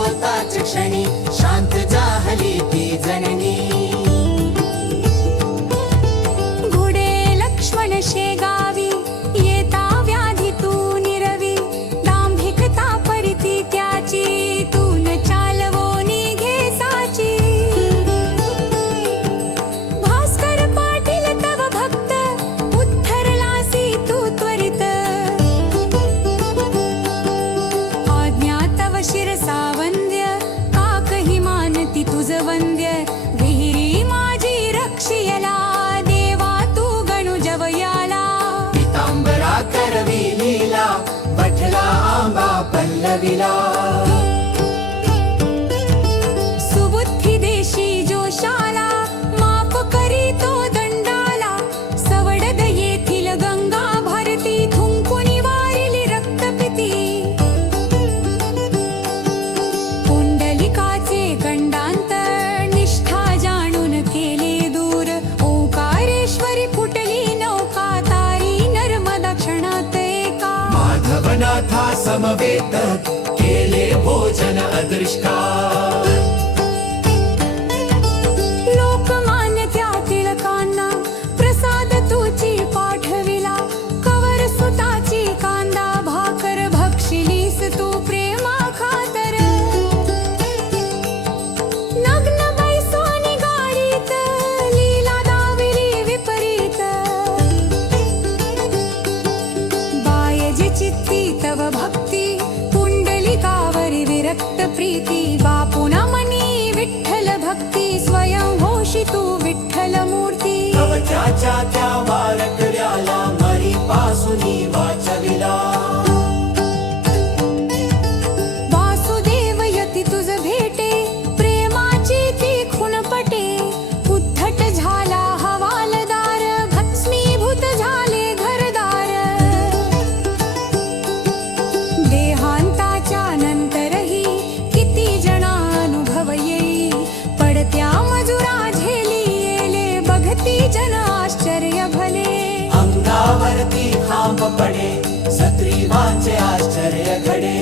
वेळी होताच क्षणी पल्लविला सुबुद्धी देशी जोशाला माफ करी तो दंडाला. सवडद येथील गंगा भारती थुंकुनी वारिली रक्तपिती. पुंडलिकाचे गंडांतर निष्ठा जाणून केले दूर. ओंकारेश्वरी फुटली नौका तारी नर्मदा क्षणात एका. माधवनाथा समवेत हो केले भोजन अदृष्टा लोकमान्य त्या टिळकांना प्रसाद तुची पाठविला. कवर सुताची कांदा भाकर भक्षिलीस तू प्रेमा खातर नग्न बैसोनी गाडीत लीला दाविली विपरीत. बायजी चित्ती तव भक्ती मूर्ती कवचाच्या त्या वारकऱ्याला सत्रीमाचे आश्चर्य घडे.